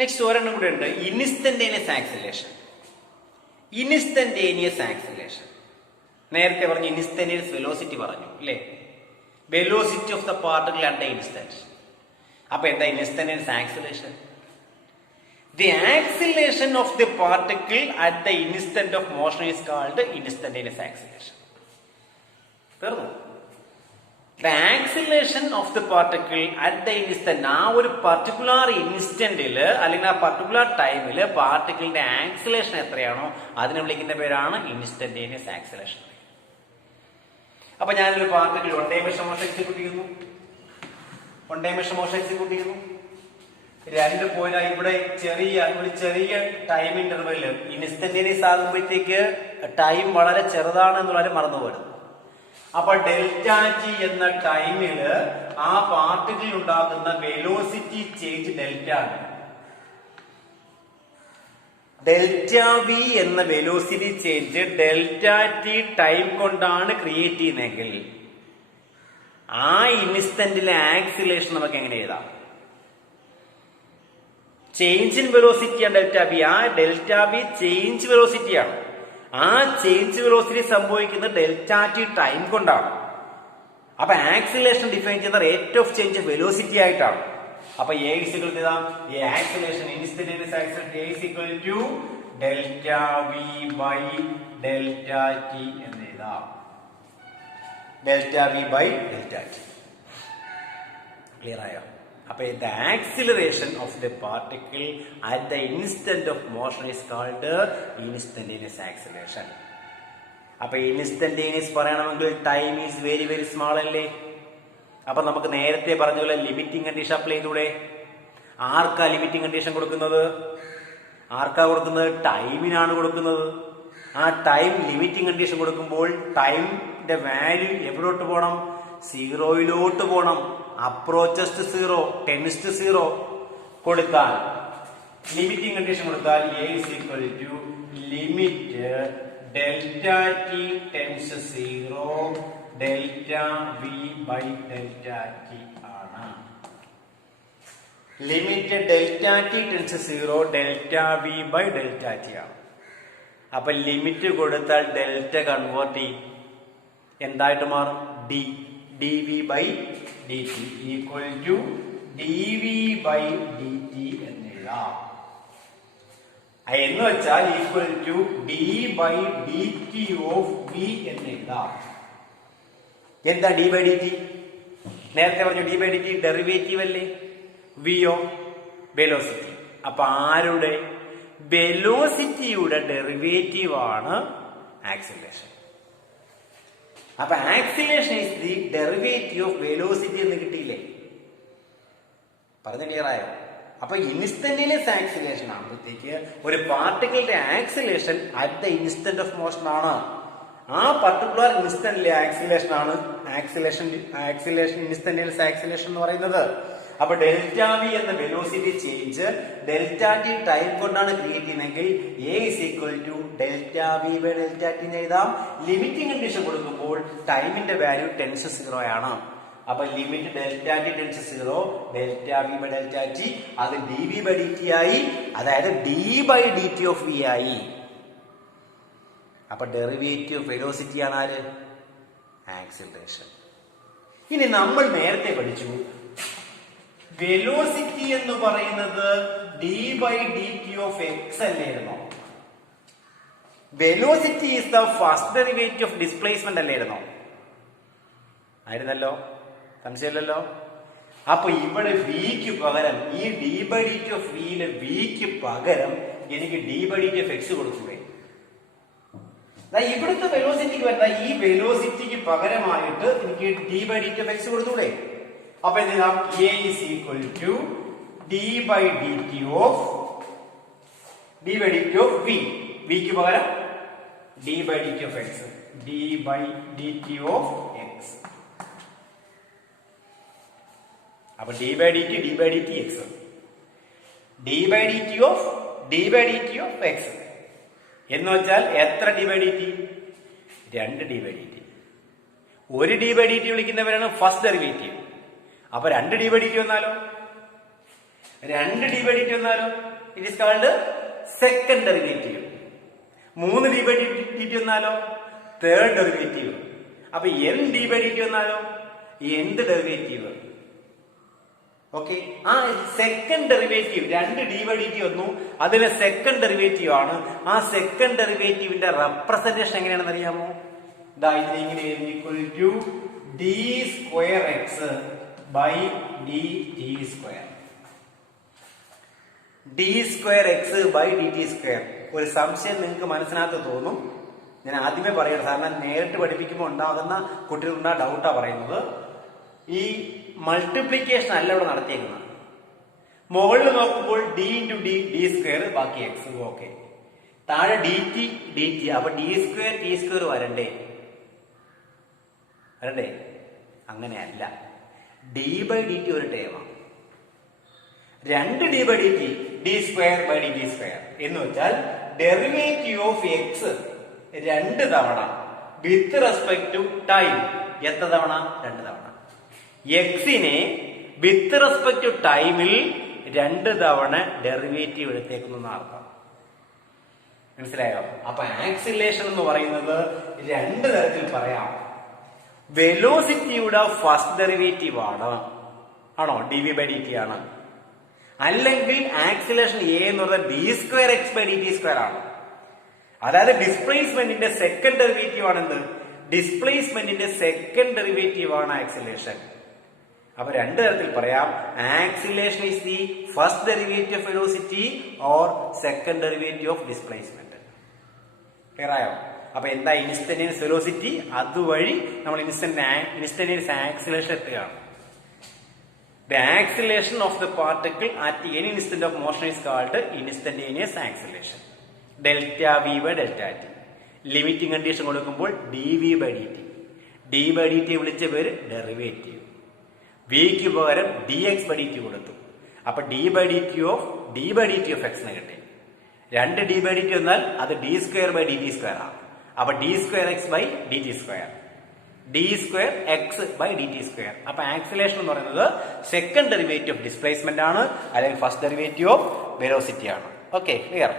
Next ഒരെണ്ണം കൂടെ ഉണ്ട്, ഇൻസ്റ്റന്റേനിയസ് ആക്സിലേഷൻ. ഇൻസ്റ്റന്റേനിയസ് ആക്സിലേഷൻ നേരത്തെ പറഞ്ഞു, ഇൻസ്റ്റന്റേനിയസ് വെലോസിറ്റി പറഞ്ഞു അല്ലേ, velocity of the particle at the instant. അപ്പൊ എന്താ instantaneous acceleration? The acceleration of the particle at the instant of motion is called instantaneous acceleration. The acceleration of the particle at the instant, ആ ഒരു particular ഇൻസ്റ്റന്റില് അല്ലെങ്കിൽ ആ particular ടൈമില് പാർട്ടിക്കിളിന്റെ acceleration എത്രയാണോ അതിനെ വിളിക്കുന്ന പേരാണ് ഇൻസ്റ്റന്റേനിയസ് ആക്സിലേഷൻ. അപ്പൊ ഞാനൊരു particle one dimension motion execute ചെയ്യുന്നു, രണ്ട് പോയിന്റ് ഇവിടെ ഒരു ചെറിയ ടൈം ഇന്റർവെല് ഇൻസ്റ്റന്റേനിയസ് ആകുമ്പോഴത്തേക്ക് ടൈം വളരെ ചെറുതാണ് എന്നുള്ളത് മറന്നുപോകും. അപ്പൊ ഡെൽറ്റ ടി എന്ന ടൈമില് ആ പാർട്ടിക്കിൾ ഉണ്ടാകുന്ന വെലോസിറ്റി ചേഞ്ച് ഡെൽറ്റ ആണ്. ഡെൽറ്റ വി എന്ന velocity change delta T time കൊണ്ടാണ് ക്രിയേറ്റ് ചെയ്യുന്നതെങ്കിൽ ആ ഇൻസ്റ്റന്റിലെ ആക്സിലേഷൻ നമുക്ക് എങ്ങനെ എഴുതാം? ചേഞ്ച് ഇൻ വെലോസിറ്റി ആണ് ഡെൽറ്റ ബി. ആ ഡെൽറ്റ ബി ചേഞ്ച് വെലോസിറ്റിയാണ്. ആ ചേഞ്ച് വെലോസിറ്റി സംഭവിക്കുന്നത് ഡെൽറ്റ ടി ടൈം കൊണ്ടാണ്. അപ്പൊ ആക്സിലേഷൻ ഡിഫൈൻ ചെയ്യുന്ന റേറ്റ് ഓഫ് ചേഞ്ച് വെലോസിറ്റി ആയിട്ടാണ്. അപ്പൊ A equal to acceleration instantaneous acceleration A equal to delta V by delta T എന്ന് എഴുതാം. Delta V by delta T. Clear ആയോ? അപ്പൊ the acceleration of the particle at the instant of motion is called instantaneous acceleration. അപ്പൊ instantaneous പറയണമെങ്കിൽ time is very very small അല്ലേ? അപ്പൊ നമുക്ക് നേരത്തെ പറഞ്ഞ പോലെ ലിമിറ്റിംഗ് കണ്ടീഷൻ അപ്ലൈ ചെയ്തൂടെ? ആർക്കാ ലിമിറ്റിംഗ് കണ്ടീഷൻ കൊടുക്കുന്നത്? ടൈമിനാണ് കൊടുക്കുന്നത്. ആ ടൈം ലിമിറ്റിംഗ് കണ്ടീഷൻ കൊടുക്കുമ്പോൾ ടൈമിന്റെ വാല്യൂ എവിടോട്ട് പോകണം? സീറോയിലോട്ട് പോകണം. Approaches to zero, tends to zero കൊടുത്താൽ, ലിമിറ്റിംഗ് കണ്ടീഷൻ കൊടുത്താൽ a is equal to limit delta t tends zero delta V by delta t ആണ്. Limit delta t tends zero delta V by delta t ആണ്. അപ്പൊ limit കൊടുത്താൽ delta convert ചെയ്യും, എന്തായിട്ട് മാറും? D d v by d t equal to d v by d t എന്ന് എഴുതാം. എന്ന് വെച്ചാൽ equal to d by d t of v എന്ന് എഴുതാം. എന്താ ഡി ബൈ ഡി ടി? നേരത്തെ പറഞ്ഞു d by d t derivative അല്ലേ? V of velocity. അപ്പൊ ആരുടെ? വെലോസിറ്റിയുടെ ഡെറിവേറ്റീവ് ആണ് ആക്സിലറേഷൻ. അപ്പൊ acceleration is the derivative of velocity എന്ന് കിട്ടിയില്ലേ? പറഞ്ഞ ക്ലിയർ ആയോ? അപ്പൊ ഇൻസ്റ്റന്റേനിയസ് ആക്സിലേഷൻ ആകുമ്പോഴത്തേക്ക് ഒരു പാർട്ടിക്കിളിന്റെ acceleration at the instant of motion ആണ്. ആ പർട്ടിക്കുലർ ഇൻസ്റ്റന്റിലെ ആക്സിലേഷൻ ആണ് ആക്സിലേഷൻ ഇൻസ്റ്റന്റേനിയസ് ആക്സിലേഷൻ എന്ന് പറയുന്നത്. അപ്പൊ ഡെൽറ്റ വി എന്ന velocity change delta T time കൊണ്ടാണ് ക്രിയേറ്റ് ചെയ്യുന്നതെങ്കിൽ a is equal to delta V by delta T എന്ന് എഴുതാം. ലിമിറ്റിംഗ് കണ്ടീഷൻ കൊടുക്കുമ്പോൾ ടൈമിന്റെ വാല്യൂ ടെൻസ് സീറോ ആണ്. അപ്പൊ limit delta t tends zero delta V by delta t, അത് d v by d t ആയി, അതായത് d by d t of v ആയി. അപ്പൊ ഡെറിവേറ്റീവ് ഓഫ് വെലോസിറ്റി ആണ് ആര്? ആക്സിലറേഷൻ. ഇനി നമ്മൾ നേരത്തെ പഠിച്ചു വെലോസിറ്റി എന്ന് പറയുന്നത് d by d t of x അല്ലായിരുന്നോ? Velocity is the first derivative of displacement അല്ലായിരുന്നോ? ആയിരുന്നല്ലോ, സംശയമില്ലല്ലോ. അപ്പൊ ഇവിടെ വിക്ക് പകരം ഈ d by d t of വിയിലെ വിക്ക് പകരം എനിക്ക് d by d t of x കൊടുക്കൂടെ? ഇവിടുത്തെ വെലോസിറ്റിക്ക് വരുന്ന ഈ വെലോസിറ്റിക്ക് പകരമായിട്ട് എനിക്ക് d by d t of x കൊടുത്തൂടെ? അപ്പൊ എന്തെല്ലാം? A is equal to d by d t of v. വിക്ക് പകരം D by d t of x, d by d t of x. അപ്പൊ d by d t x, d by d t of x എന്ന് വെച്ചാൽ എത്ര d by d t? 2 d by d t. ഒരു d by d t വിളിക്കുന്നവരാണ് first derivative. അപ്പൊ 2 d by d T വന്നാലോ? 2 d by dt വന്നാലോ it is called second derivative. 3 d by dt വന്നാലോ third derivative. അപ്പൊ n d by dt വന്നാലോ nth derivative. Okay, ആ second derivative 2 d by dt വന്നു, അതിലെ second derivative ആണ്. ആ സെക്കൻഡ് ഡെറിവേറ്റീവിന്റെ റെപ്രസെന്റേഷൻ എങ്ങനെയാണെന്ന് അറിയാമോ? ഇതിങ്ങനെ equal to d square X by dt square. d square X by dt square. ഒരു സംശയം നിങ്ങൾക്ക് മനസ്സിനകത്ത് തോന്നും. ഞാൻ ആദ്യമേ പറയണം, കാരണം നേരിട്ട് പഠിപ്പിക്കുമ്പോൾ ഉണ്ടാകുന്ന കുട്ടികളുണ്ടാ ഡൗട്ടാ പറയുന്നത്. ഈ മൾട്ടിപ്ലിക്കേഷൻ അല്ല ഇവിടെ നടത്തിയേക്കുന്നത്. മുകളിൽ നോക്കുമ്പോൾ d into d d square ബാക്കി എക്സ്. ഓക്കെ, താഴെ dt dt. അപ്പൊ d സ്ക്വയർ t സ്ക്വയർ വരണ്ടേ? അങ്ങനെയല്ല. d ബൈ dt ഒരു ടേമാണ്. 2 d by dt d square by dt square എന്ന് വെച്ചാൽ ഡെറിവേറ്റീവ് ഓഫ് എക്സ് 2 തവണ വിത്ത് റെസ്പെക്ട് ടു ടൈം. എത്ര തവണ? 2 തവണ. എക്സിനെ വിത്ത് റെസ്പെക്ട് ടു ടൈമിൽ 2 തവണ ഡെറിവേറ്റീവ് എടുത്തേക്കുന്ന അർത്ഥം. മനസ്സിലായോ? അപ്പൊ ആക്സിലേഷൻ എന്ന് പറയുന്നത് 2 തരത്തിൽ പറയാം. വെലോസിറ്റിയുടെ ഫസ്റ്റ് ഡെറിവേറ്റീവ് ആണോ dv ബൈ dt ആണ്. അല്ലെങ്കിൽ ആക്സിലേഷൻ a എന്ന് പറയുന്നത് d square X by dt square ആണ്. അതായത് ഡിസ്പ്ലേസ്മെന്റിന്റെ സെക്കൻഡ് ഡെറിവേറ്റീവ് ആണെന്ത്? ഡിസ്പ്ലേസ്മെന്റിന്റെ സെക്കൻഡ് ഡെറിവേറ്റീവ് ആണ് ആക്സിലേഷൻ. അപ്പൊ 2 തരത്തിൽ പറയാം. Acceleration is the first derivative of velocity or second derivative of displacement. Clear ആയോ? അപ്പൊ എന്താ ഇൻസ്റ്റന്റേനിയസ് വെലോസിറ്റി? അതുവഴി നമ്മൾ ഇൻസ്റ്റന്റേനിയസ് ആക്സിലേഷൻ എത്തുകയാണ്. The acceleration of the particle at any instant of motion is called instantaneous acceleration. Delta v by delta t. Limiting condition കൊടുക്കുമ്പോൾ dv by dt. d by dt വിളിച്ച പേര് derivative. vക്ക് പകരം dx by dt കൊടുത്തു. അപ്പൊ d by dt of x എന്ന് കിട്ടി. 2 d by dt എന്നാൽ അത് d square by dt square ആണ്. അപ്പൊ d square X by dt square, d square X by dt square. അപ്പൊ ആക്സിലേഷൻ എന്ന് പറയുന്നത് സെക്കൻഡ് ഡെറിവേറ്റീവ് ഓഫ് ഡിസ്പ്ലേസ്മെന്റ് ആണ്, അല്ലെങ്കിൽ ഫസ്റ്റ് ഡെറിവേറ്റീവ് ഓഫ് വെലോസിറ്റി ആണ്. Okay, clear?